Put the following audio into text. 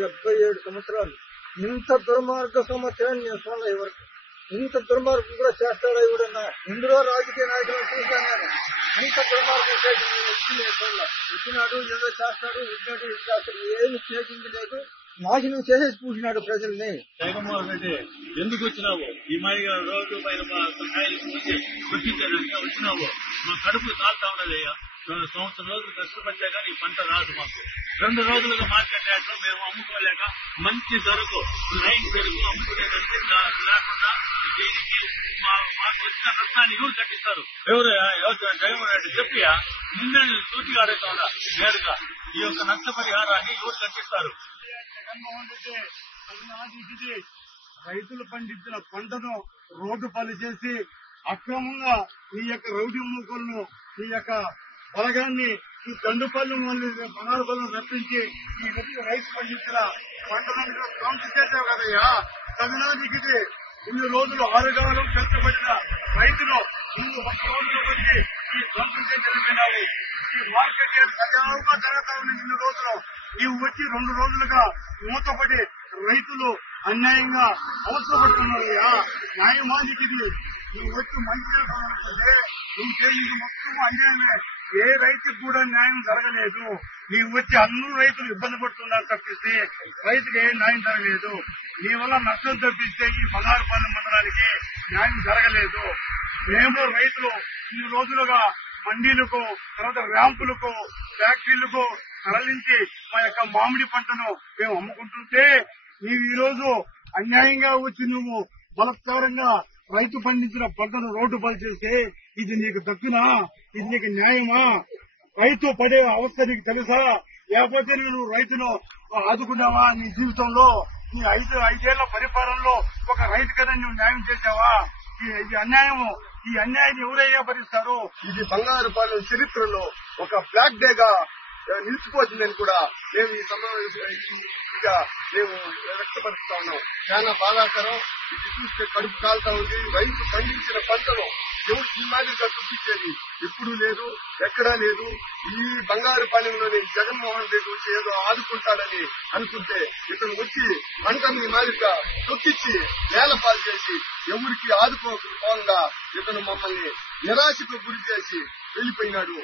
77 సంవత్సరాలు. ఇంత దుర్మార్గ సంవత్సరాన్ని నేను చూడలే ఎవరికి. ఇంత దుర్మార్గం కూడా చేస్తాడా ఎవడన్నా? ఇందులో రాజకీయ నాయకులను చూశాను నేను. ఇంత దుర్మార్గం చేసి చూడలే. వచ్చినాడు ఏదో చేస్తాడు, వచ్చినట్టు ఇది చేస్తాడు, ఏమి చేసింది లేదు. నాశనం చేసేసి పూసినాడు ప్రజల్ని. జగన్మోహన్ రెడ్డి ఎందుకు వచ్చినావు? ఈ మాదిరిగా రోడ్డు పైన కొట్టించాడంటే వచ్చినావు. మా కడుపు కాలుతా ఉన్నదయ్యా. సంవత్సరం రోజులు కష్టపడ్డాక నీ పంట రాదు మాకు. 2 రోజులుగా మార్కెట్ యార్డ్ లో మేము అమ్ముకోలేక మంచి ధరకు లైన్ పెరుగు అమ్ముకునేదంటే లేకుండా దీనికి మాకు వచ్చిన నష్టాన్ని ఎవరు కట్టిస్తారు? ఎవరు జగన్మోహన్ రెడ్డి చెప్పియా? ముందే సూటిగా అడుగుతా నేరుగా ఈ యొక్క నష్టపరిహారాన్ని ఎవరు కట్టిస్తారు? జగన్మోహన్ రెడ్డి రైతులు పండించిన పంటను రోడ్డు పాలు చేసి అక్రమంగా ఈ యొక్క రౌడీ మూకలను ఈ యొక్క బలగాన్ని ఈ దండుపల్లి బంగారుపల్లిని రప్పించి ఈ రైతు పండించిన పంటను కౌంటర్ చేసావు కదయ్యా. తమిళనాడుకి ఇన్ని రోజులు 6 కాలం కష్టపడిన రైతులు నువ్వు 1 రోజులో వచ్చి ఈ ధ్వంసం చేసి వెళ్ళిపోయినావు. ఈ మార్కెట్ సజావుగా జరుగుతా ఉన్న ఇన్ని రోజులు నీవు వచ్చి 2 రోజులుగా మూతపడి రైతులు అన్యాయంగా అవసరపడుతున్నారయ్యా. న్యాయమానికి నువ్వు వచ్చి మంచి చేస్తానంటే నువ్వు చేసి మొత్తం అన్యాయమే. ఏ రైతుకు కూడా న్యాయం జరగలేదు. నీవు వచ్చి అందరూ రైతులు ఇబ్బంది పడుతున్నారు తప్పిస్తే రైతుకి ఏం న్యాయం జరగలేదు. నీ వల్ల నష్టం తప్పిస్తే ఈ బంగారుపల్లి మండలానికి న్యాయం జరగలేదు. మేము రైతులు ఇన్ని రోజులుగా మండీలకు, తర్వాత ర్యాంపులకు, ఫ్యాక్టరీలకు తరలించి మా యొక్క మామిడి పంటను మేము అమ్ముకుంటుంటే నీవు ఈ రోజు అన్యాయంగా వచ్చి నువ్వు బలత్కారంగా రైతు పండించిన పంటను రోడ్డు పాలు చేస్తే ఇది నీకు దక్కునా? ఇది నీకు న్యాయమా? రైతు పడే అవస్థ నీకు తెలుసా? లేకపోతే నువ్వు రైతును ఆదుకున్నావా? నీ జీవితంలో నీ 5 ఏళ్ల పరిపాలనలో ఒక రైతు కదా నువ్వు న్యాయం చేశావా? ఇది అన్యాయము. ఈ అన్యాయాన్ని ఎవరైనా భరిస్తారు? ఇది బంగారుపాలెం చరిత్రలో ఒక బ్లాక్ డేగా నిలిచిపోతుందని కూడా మేము ఈ సమావేశంగా మేము వ్యక్తపరుస్తా ఉన్నాం. చాలా బాధాకరం. ఇది చూస్తే కడుపు కాలుతా ఉంది. రైతు పండించిన పంటను ఎవరు ఈ మాదిరిగా చూపించేది ఎప్పుడూ లేదు, ఎక్కడా లేదు. ఈ బంగారుపాలెంలోని జగన్మోహన్ రెడ్డి వచ్చి ఏదో ఆదుకుంటాడని అనుకుంటే ఇతను వచ్చి పంటను ఈ మాదిరిగా తొక్కిచ్చి నేలపాలు చేసి ఎవరికి ఆదుకోకుండా ఇతను మమ్మల్ని నిరాశకు గురి చేసి వెళ్లిపోయినాడు.